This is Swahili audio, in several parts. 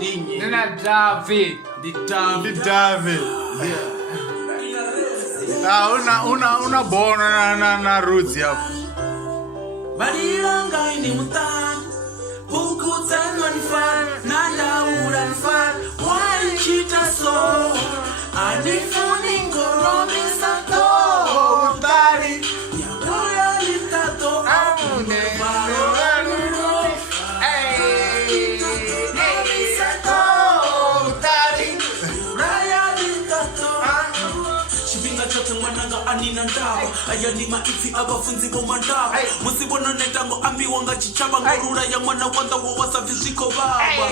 Nina David. Una bona na roots hapo. Badilanga ini mutani. Huku tena ni fan. Nanda ura ni fan. Why chita so? Anifuni ngoromi sato. Utari. Nyakuya litato. Amune. Anina ndaba ayani maifi abafunzi bo mandaba musibona netango ambiwa nga chichaba ngorura ya mwana wanda wo wasaviziko baba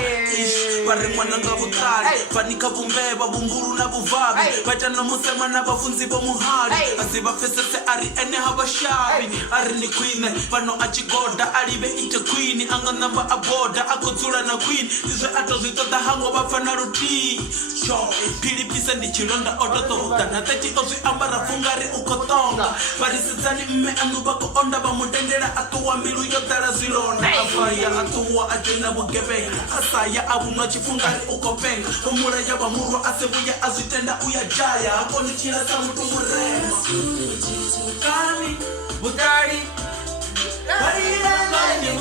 bare mwana nga butali fanika bumbeba bumburu na buvabi batana musema na bafunzi bo muhali asiba fesese ari ene habashabi ari ni queen bano achigoda alibe ite queen anga namba aboda akotsula na queen izwe atozitoda hango bafana ruti cho pili pisa ndi chironda ototo dana tati ozwi ambara fungari ukotonga barisizani mme anubako onda bamutendera atuwa milu yodala zilonda afaya atuwa ajena bugebe asaya abunwa chifungari ukopenga umura yabamurwa asebuya azitenda uyajaya akoni chila sa mtu murema Kani Butari Barilangani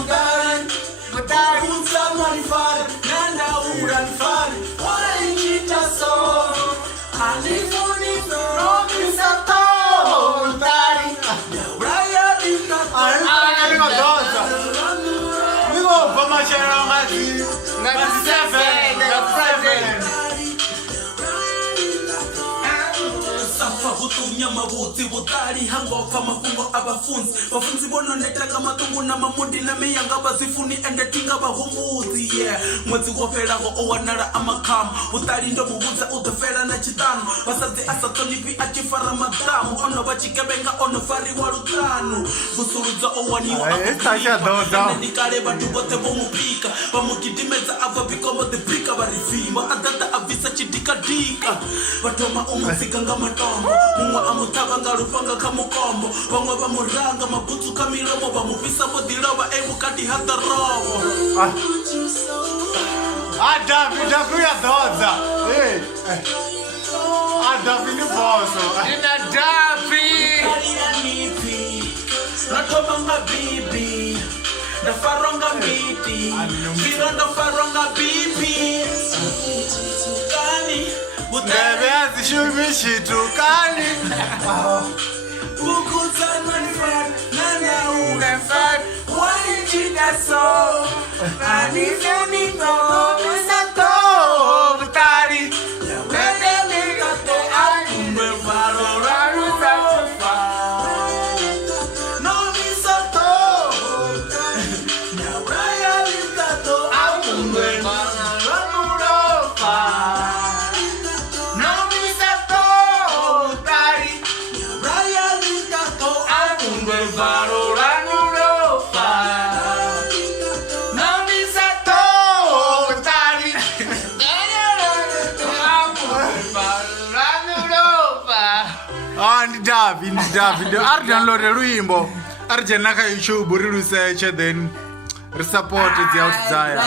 Butari Utsama nifari Nanda ura nifari Wala injita so Anifuni Romi sato Butari Raya Dikato Anima dosa. Migo vamos chegar ngati. Ngati 7. Safa hutumia mabuti butari hango fa mafungo abafunzi bono netaka matungu na mamudi na meyanga bazifuni endetinga bahumuzi mwezi wofela ho owanala amakam butari ndo mubuza udofela na chitano basazi asatoni bi achifara madamu ono bachikebenga ono fari warutano busuruza owani Tasha doda. Nikale batu bote bomupika bamukidimeza ava bikombo de brika barifima adata avisa chidika dika batoma umuzika ngamato Mwa amutaba ngarupanga kamukombo Bamwe bamuranga mabutu kamiromo Bamupisa modiloba ebukadi hata robo David akuya doza. David ni boso. Nina David. Kariya nipi Natomanga bibi Nafaronga miti Viro nafaronga bibi Kani Bebe azishumi shitukani. Ukutana ni fan Nanya ule fan Wajida so Anifeni no Misato Butari. Wede mikato Akumbe varo Raru sachofa No misato Nyabraya likato Akumbe varo Raru rofa David. Download Ruimbo. Arjenaka YouTube, research then support it outside.